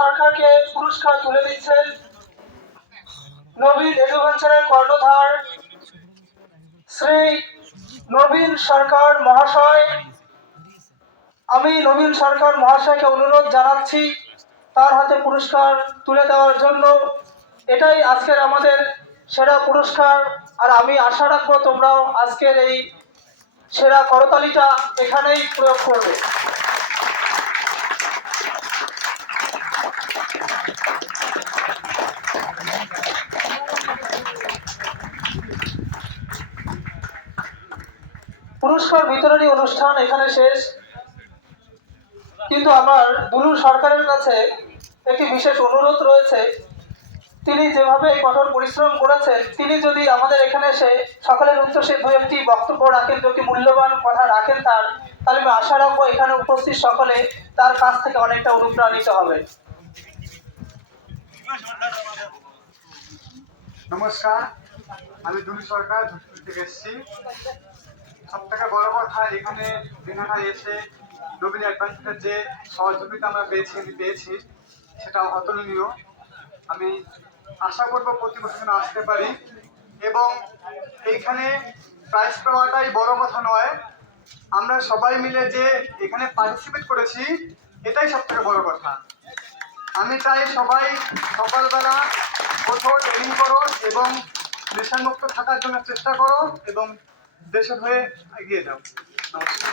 সরকারকে পুরস্কার তুলে দিচ্ছেন নবীন এডুভেঞ্চারের কর্ণধার শ্রী নবীন সরকার মহাশয়। আমি নবীন সরকার মহাশয়কে অনুরোধ জানাচ্ছি তার হাতে পুরস্কার তুলে দেওয়ার জন্য। এটাই আজকের আমাদের সেরা পুরস্কার। আর আমি আশা রাখবো তোমরাও আজকের এই সেরা করতালিটা এখানেই প্রয়োগ করবে। পুরস্কার বিতরণী অনুষ্ঠান এখানে শেষ, কিন্তু আমার দুলু সরকারের কাছে একটি বিশেষ অনুরোধ রয়েছে। তিনি যেভাবে কঠোর পরিশ্রম করেছেন, তিনি যদি আমাদের এখানে এসে সকলের উদ্দেশ্যে দু একটি বক্তব্য রাখেন, দু একটি মূল্যবান কথা রাখেন তাহলে আমি আশা রাখবো এখানে উপস্থিত সকলে তার কাছ থেকে অনেকটা অনুপ্রাণিত হবে। নমস্কার, আমি দুলু সরকার ধূপগুড়ি থেকে এসেছি। সব থেকে বড় কথা, এখানে দিনহাটা এসে নবীন অ্যাডভেঞ্চারের যে সহযোগিতা আমরা পেয়েছি সেটা অতুলনীয়। আমি আশা করব প্রতি বছর যেন আসতে পারি, এবং এইখানে প্রাইজ পাওয়াটাই বড় কথা নয়, আমরা সবাই মিলে যে এখানে পার্টিসিপেট করেছি এটাই সব থেকে বড় কথা। আমি চাই সবাই সকালবেলা কোথাও ট্রেনিং করো এবং নেশামুক্ত থাকার জন্য চেষ্টা করো এবং দেশের হয়ে এগিয়ে যাও। নমস্কার।